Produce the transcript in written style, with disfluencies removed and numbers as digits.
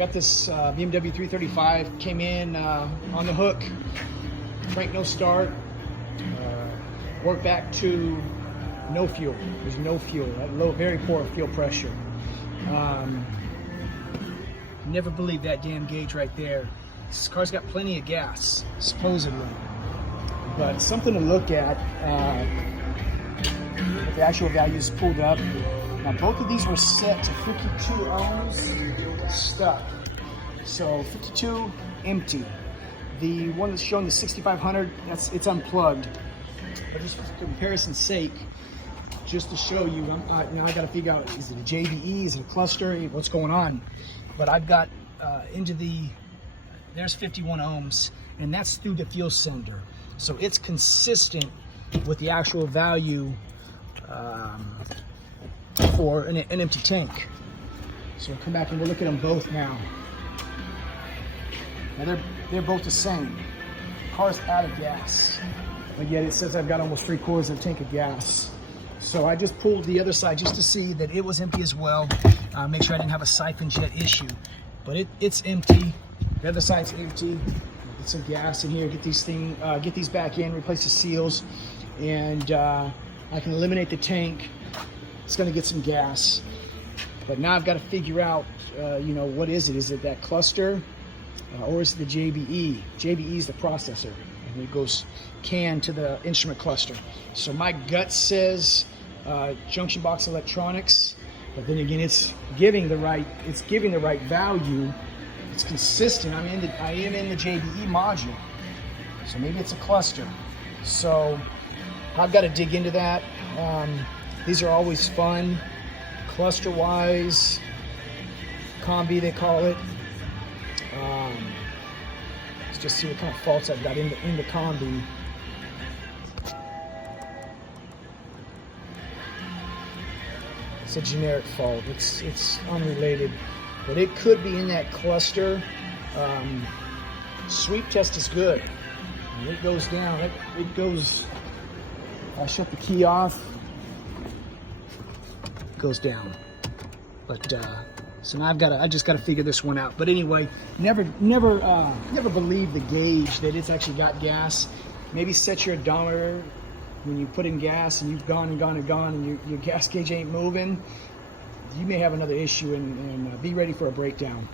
got this BMW 335, came in on the hook, crank no start, worked back to no fuel. There's no fuel, low, very poor fuel pressure. Never believed that damn gauge right there. This car's got plenty of gas, supposedly. But something to look at, if the actual value is pulled up. Now both of these were set to 52 ohms stuck. So 52 empty. The one that's showing the 6500, it's unplugged. But just for comparison's sake, just to show you, I got to figure out, is it a JBE, is it a cluster, what's going on? But I've got there's 51 ohms, and that's through the fuel sender. So it's consistent with the actual value for an empty tank. So we'll come back and we'll look at them both now. Now they're both the same. Car's out of gas, but yet it says I've got almost 3/4 of a tank of gas. So I just pulled the other side just to see that it was empty as well. Make sure I didn't have a siphon jet issue, but it's empty. The other side's empty. Get some gas in here. Get these back in. Replace the seals, and I can eliminate the tank. It's going to get some gas, but now I've got to figure out, what is it? Is it that cluster, or is it the JBE? JBE is the processor, and it goes CAN to the instrument cluster. So my gut says junction box electronics, but then again, it's giving the right value. It's consistent. I am in the JBE module, so maybe it's a cluster. So I've got to dig into that. These are always fun, cluster-wise, combi they call it. Let's just see what kind of faults I've got in the combi. It's a generic fault. It's unrelated, but it could be in that cluster. Sweep test is good. When it goes down, it goes. I shut the key off. Goes down, but so now I just got to figure this one out. But anyway, never believe the gauge that it's actually got gas. Maybe set your odometer when you put in gas and you've gone and gone and gone, and your gas gauge ain't moving. You may have another issue, and be ready for a breakdown.